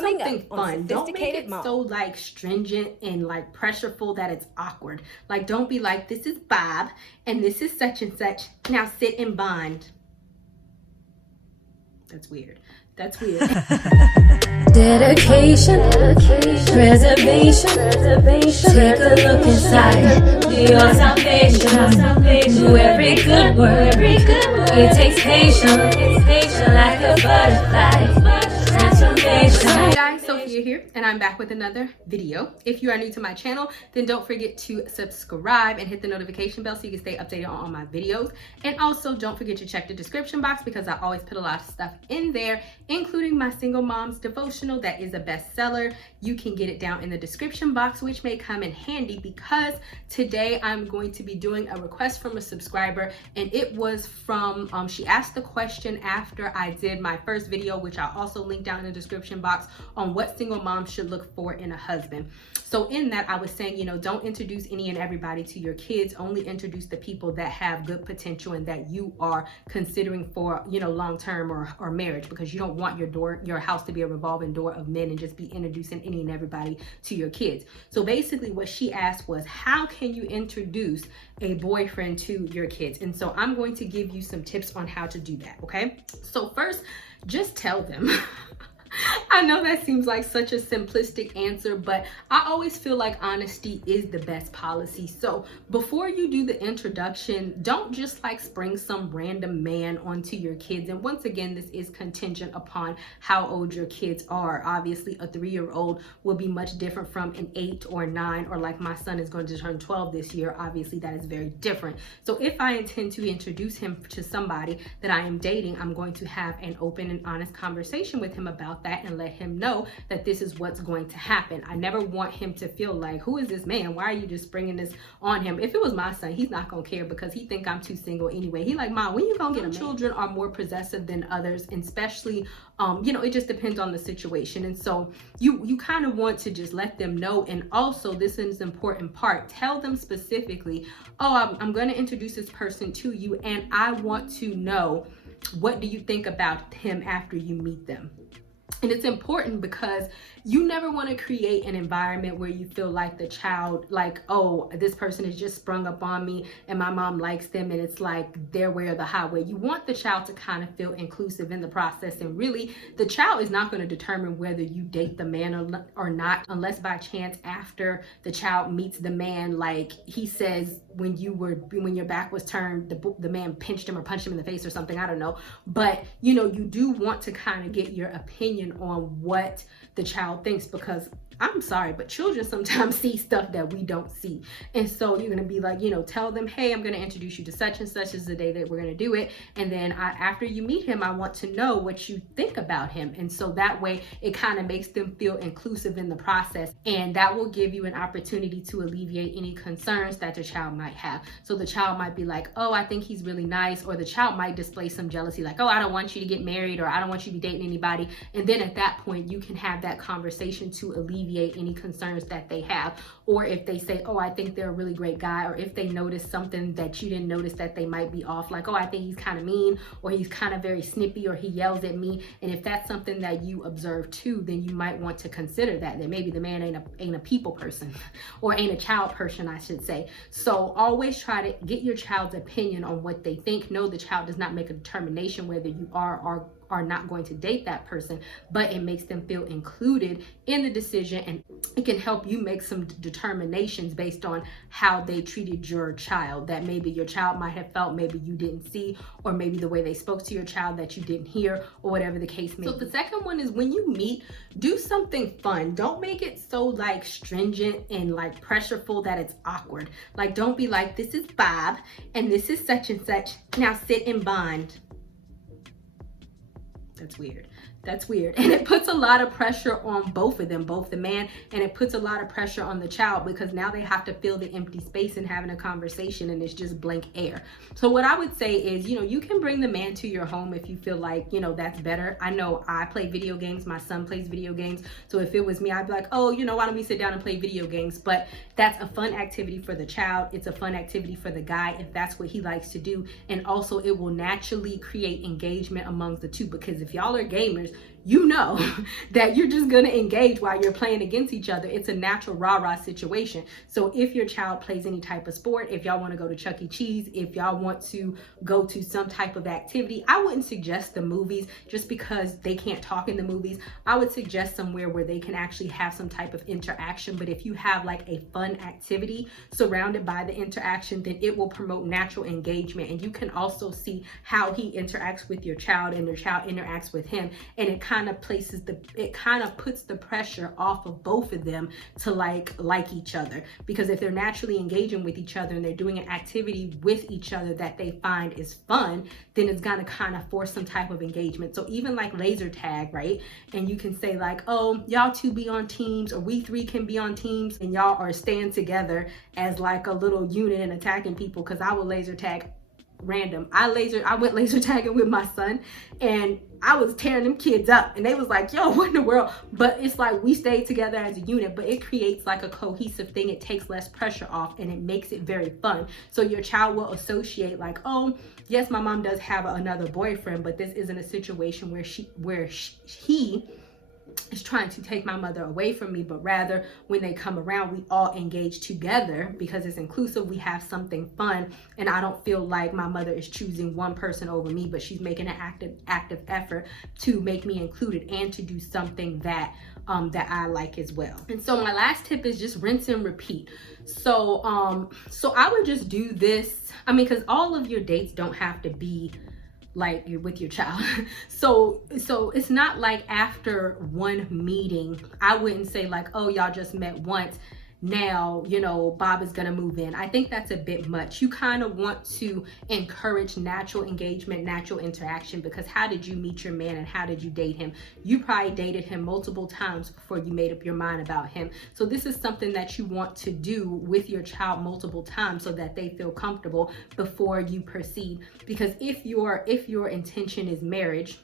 something fun. Don't make it so like stringent and like pressureful that it's awkward. Like, don't be like, this is Bob and this is such and such. Now sit and bond. That's weird. That's weird. Dedication, preservation, take a look inside your salvation. Do every good work, it takes patience, like a butterfly. Hi guys, Sophia here, and I'm back with another video. If you are new to my channel, then don't forget to subscribe and hit the notification bell so you can stay updated on all my videos. And also don't forget to check the description box because I always put a lot of stuff in there, including my single mom's devotional that is a bestseller. You can get it down in the description box, which may come in handy because today I'm going to be doing a request from a subscriber, and it was from, she asked the question after I did my first video, which I'll also link down in the description box, on what single moms should look for in a husband. So in that, I was saying, don't introduce any and everybody to your kids. Only introduce the people that have good potential and that you are considering for, long-term or marriage, because you don't want your house to be a revolving door of men and just be introducing any and everybody to your kids. So basically what she asked was, how can you introduce a boyfriend to your kids? And so I'm going to give you some tips on how to do that, okay? So first, just tell them. I know that seems like such a simplistic answer, but I always feel like honesty is the best policy. So before you do the introduction, don't just like spring some random man onto your kids. And once again, this is contingent upon how old your kids are. Obviously, a 3-year-old will be much different from an 8 or 9, or like my son is going to turn 12 this year. Obviously, that is very different. So if I intend to introduce him to somebody that I am dating, I'm going to have an open and honest conversation with him about that and let him know that this is what's going to happen. I never want him to feel like, who is this man? Why are you just bringing this on him? If it was my son, he's not gonna care because he think I'm too single anyway. He like, Mom, when you gonna get a man? Children are more possessive than others, and especially it just depends on the situation. And so you kind of want to just let them know. And also, this is an important part, tell them specifically, I'm going to introduce this person to you, and I want to know, what do you think about him after you meet them? And it's important because you never want to create an environment where you feel like the child, like, oh, this person has just sprung up on me and my mom likes them and it's like their way or the highway. You want the child to kind of feel inclusive in the process. And really, the child is not going to determine whether you date the man or not, unless by chance after the child meets the man, like he says, when your back was turned, the man pinched him or punched him in the face or something, I don't know. But you do want to kind of get your opinion on what the child thinks, because I'm sorry, but children sometimes see stuff that we don't see. And so you're going to be like, tell them, hey, I'm going to introduce you to such and such, is the day that we're going to do it. And then after you meet him, I want to know what you think about him. And so that way it kind of makes them feel inclusive in the process. And that will give you an opportunity to alleviate any concerns that the child might have. So the child might be like, oh, I think he's really nice. Or the child might display some jealousy, like, oh, I don't want you to get married, or I don't want you to be dating anybody. And then at that point, you can have that conversation to alleviate any concerns that they have. Or if they say, oh, I think they're a really great guy, or if they notice something that you didn't notice that they might be off, like, oh, I think he's kind of mean, or he's kind of very snippy, or he yells at me. And if that's something that you observe too, then you might want to consider that maybe the man ain't a people person, or ain't a child person, I should say. So always try to get your child's opinion on what they think. No, the child does not make a determination whether you are not going to date that person, but it makes them feel included in the decision, and it can help you make some determinations based on how they treated your child, that maybe your child might have felt maybe you didn't see, or maybe the way they spoke to your child that you didn't hear, or whatever the case may be. So the second one is, when you meet, do something fun. Don't make it so like stringent and like pressureful that it's awkward. Like, don't be like, this is Bob and this is such and such, now sit and bond. That's weird. That's weird. And it puts a lot of pressure on both of them, both the man, and it puts a lot of pressure on the child, because now they have to fill the empty space and having a conversation, and it's just blank air. So what I would say is, you can bring the man to your home if you feel like, that's better. I know I play video games. My son plays video games. So if it was me, I'd be like, oh, why don't we sit down and play video games? But that's a fun activity for the child. It's a fun activity for the guy if that's what he likes to do. And also it will naturally create engagement amongst the two, because if y'all are gamers, you know that you're just gonna engage while you're playing against each other. It's a natural rah-rah situation. So if your child plays any type of sport, if y'all want to go to Chuck E. Cheese, if y'all want to go to some type of activity, I wouldn't suggest the movies just because they can't talk in the movies. I would suggest somewhere where they can actually have some type of interaction. But if you have like a fun activity surrounded by the interaction, then it will promote natural engagement. And you can also see how he interacts with your child and your child interacts with him. And it kind of puts the pressure off of both of them to like each other. Because if they're naturally engaging with each other and they're doing an activity with each other that they find is fun, then it's gonna kind of force some type of engagement. So even like laser tag, right? And you can say like, oh, y'all two be on teams, or we three can be on teams, and y'all are staying together as like a little unit and attacking people. Because I will laser tag random. I went laser tagging with my son, and I was tearing them kids up, and they was like, yo, what in the world? But it's like we stayed together as a unit, but it creates like a cohesive thing. It takes less pressure off, and it makes it very fun. So your child will associate like, oh, yes, my mom does have another boyfriend, but this isn't a situation where he is trying to take my mother away from me, but rather when they come around, we all engage together because it's inclusive. We have something fun, and I don't feel like my mother is choosing one person over me, but she's making an active effort to make me included and to do something that I like as well. And so my last tip is just rinse and repeat. So I would just do this. I mean, because all of your dates don't have to be like you're with your child. So it's not like after one meeting, I wouldn't say like, oh, y'all just met once, now, you know, Bob is gonna move in. I think that's a bit much. You kind of want to encourage natural engagement, natural interaction, because how did you meet your man and how did you date him? You probably dated him multiple times before you made up your mind about him. So this is something that you want to do with your child multiple times so that they feel comfortable before you proceed. Because if your intention is marriage,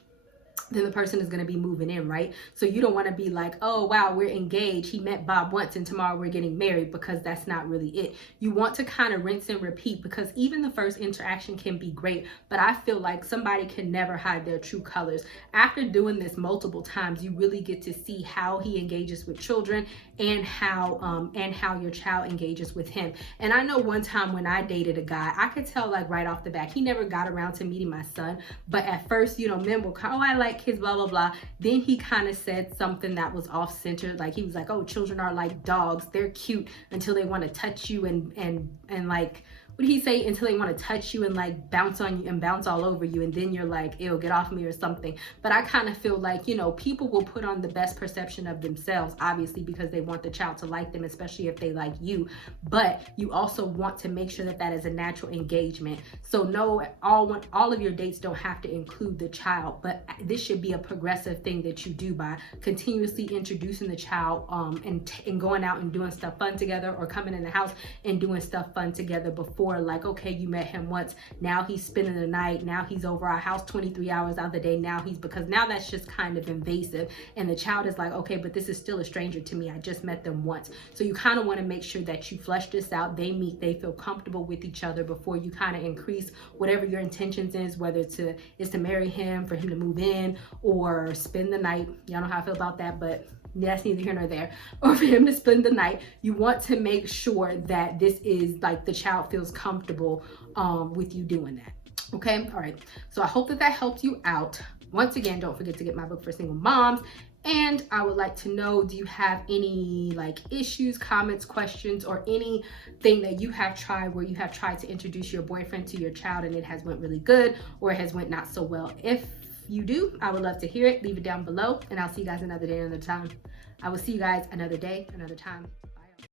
then the person is going to be moving in, right? So you don't want to be like, oh, wow, we're engaged. He met Bob once and tomorrow we're getting married, because that's not really it. You want to kind of rinse and repeat, because even the first interaction can be great, but I feel like somebody can never hide their true colors. After doing this multiple times, you really get to see how he engages with children and how your child engages with him. And I know one time when I dated a guy, I could tell like right off the bat, he never got around to meeting my son. But at first, you know, men will call, oh, I like kids, blah, blah, blah. Then he kind of said something that was off-centered. Like he was like, oh, children are like dogs. They're cute until they want to touch you and like, what did he say? Until they want to touch you and like bounce on you and bounce all over you, and then you're like, ew, get off me or something. But I kind of feel like, you know, people will put on the best perception of themselves, obviously, because they want the child to like them, especially if they like you. But you also want to make sure that that is a natural engagement. So no, all of your dates don't have to include the child, but this should be a progressive thing that you do by continuously introducing the child and going out and doing stuff fun together, or coming in the house and doing stuff fun together before. Like, okay, you met him once, now he's spending the night, now he's over our house 23 hours out of the day, because now that's just kind of invasive, and the child is like, okay, but this is still a stranger to me, I just met them once. So you kind of want to make sure that you flesh this out, they meet, they feel comfortable with each other before you kind of increase whatever your intentions is, whether it's to marry him, for him to move in, or spend the night. Y'all know how I feel about that, but that's neither here nor there. Or for him to spend the night. You want to make sure that this is like the child feels comfortable with you doing that. Okay, all right. So I hope that helps you out. Once again, don't forget to get my book for single moms. And I would like to know, do you have any like issues, comments, questions, or anything that you have tried where you have tried to introduce your boyfriend to your child and it has went really good, or it has went not so well? If you do, I would love to hear it. Leave it down below, and I'll see you guys another day, another time. I will see you guys another day, another time.